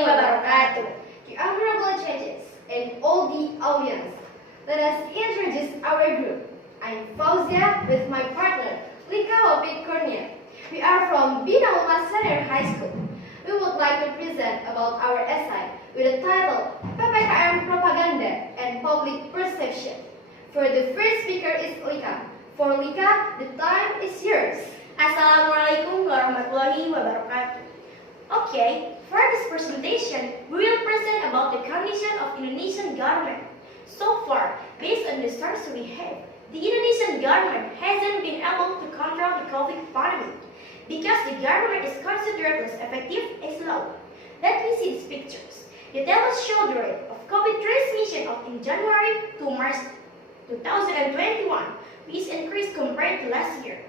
Warahmatullahi Wabarakatuh. The honorable judges and all the audience, let us introduce our group. I'm Fauziah with my partner, Liqa Wapiq Kurnia. We are from Binaul Ummah Senior High School. We would like to present about our essay with the title PPKM Propaganda and Public Perception. For the first speaker is Liqa. For Liqa, the time is yours. Assalamu'alaikum Warahmatullahi Wabarakatuh. Okay, for this presentation, we will present about the condition of Indonesian government. So far, based on the sources we have, the Indonesian government hasn't been able to control the COVID pandemic because the government is considered less effective as law. Let me see these pictures. The tables show the rate of COVID transmission in January to March 2021, which increased compared to last year.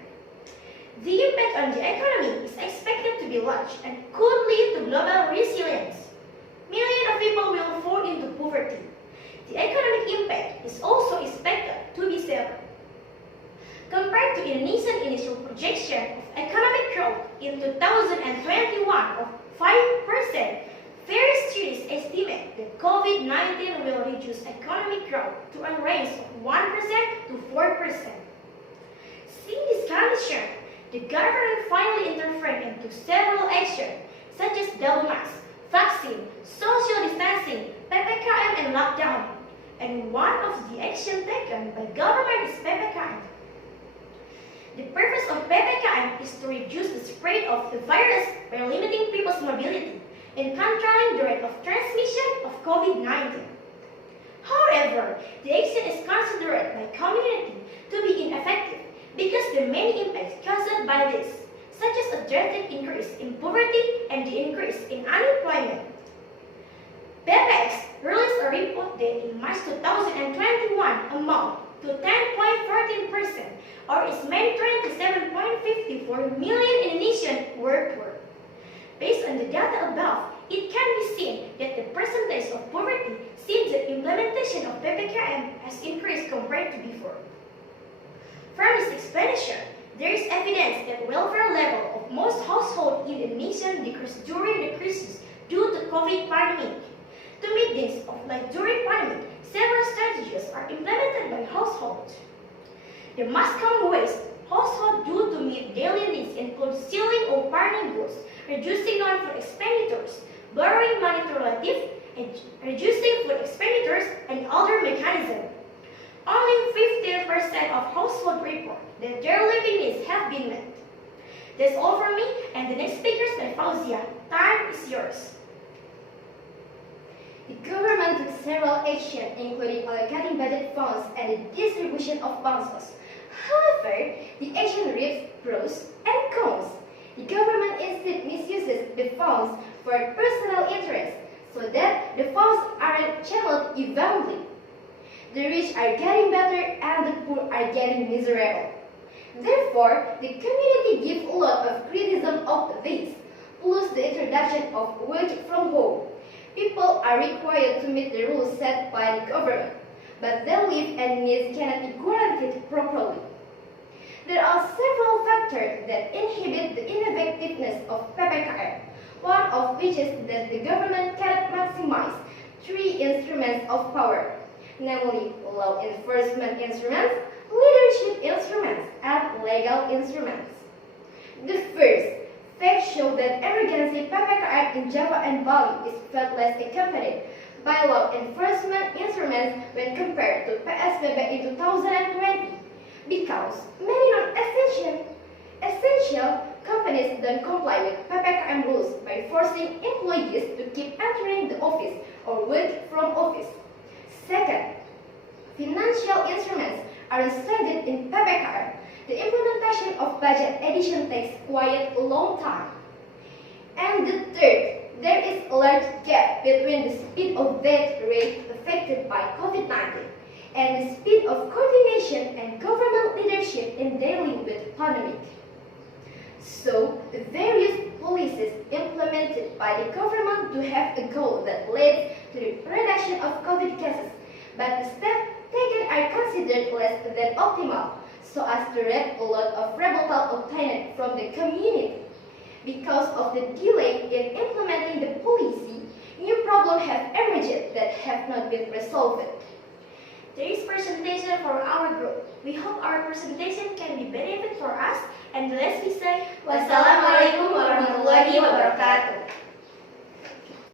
The impact on the economy is expected to be large and could lead to global resilience. Millions of people will fall into poverty. The economic impact is also expected to be severe. Compared to Indonesian initial projection of economic growth in 2021 of 5%, various studies estimate that COVID-19 will reduce economic growth to a range of 1% to 4%. Seeing this condition, the government finally intervened into several actions such as double mask, vaccine, social distancing, PPKM and lockdown. And one of the actions taken by government is PPKM. The purpose of PPKM is to reduce the spread of the virus by limiting people's mobility and controlling the rate of transmission of COVID-19. However, the action is considered by community to be ineffective because the many impacts caused by this, such as a drastic increase in poverty and the increase in unemployment. BPS released a report that in March 2021 amount to 10.14%, or is meant 27.54 million Indonesians were poor. Based on the data above, it can be seen that the percentage of poverty since the implementation of PPKM has increased compared to before. From this explanation, there is evidence that welfare level of most households in Indonesia decreased during the crisis due to COVID pandemic. To meet this, during pandemic, several strategies are implemented by households. The most common ways households do to meet daily needs include selling or burning goods, reducing non-food expenditures, borrowing money to relatives, and reducing food expenditures and other mechanisms. Only 15% of households report that their living needs have been met. That's all from me, and the next speaker is by Fauziah. Time is yours. The government took several actions, including allocating budget funds and the distribution of bonuses. However, the action reaps pros and cons. The government instead misuses the funds for personal interest, so that the funds aren't channeled evenly. The rich are getting better and the poor are getting miserable. Therefore, the community gives a lot of criticism of this, plus the introduction of work from home. People are required to meet the rules set by the government, but their life and needs cannot be guaranteed properly. There are several factors that inhibit the ineffectiveness of PPKM, one of which is that the government cannot maximize three instruments of power, namely law enforcement instruments, leadership instruments, and legal instruments. The first, facts show that emergency PPKM in Java and Bali is far less accompanied by law enforcement instruments when compared to PSBB in 2020, because many non-essential companies don't comply with PPKM rules by forcing employees to keep entering the office or work from office. Second, financial instruments are restricted in PPKM. The implementation of budget addition takes quite a long time. And the third, there is a large gap between the speed of death rate affected by COVID-19 and the speed of coordination and government leadership in dealing with pandemic. So, the various policies implemented by the government do have a goal that leads to the reduction of COVID cases, but the steps taken are considered less than optimal, so as to reap a lot of rebuttal obtained from the community. Because of the delay in implementing the policy, been resolved. There is presentation for our group. We hope our presentation can be benefit for us, and let's say, Wassalamu'alaikum Warahmatullahi Wabarakatuh.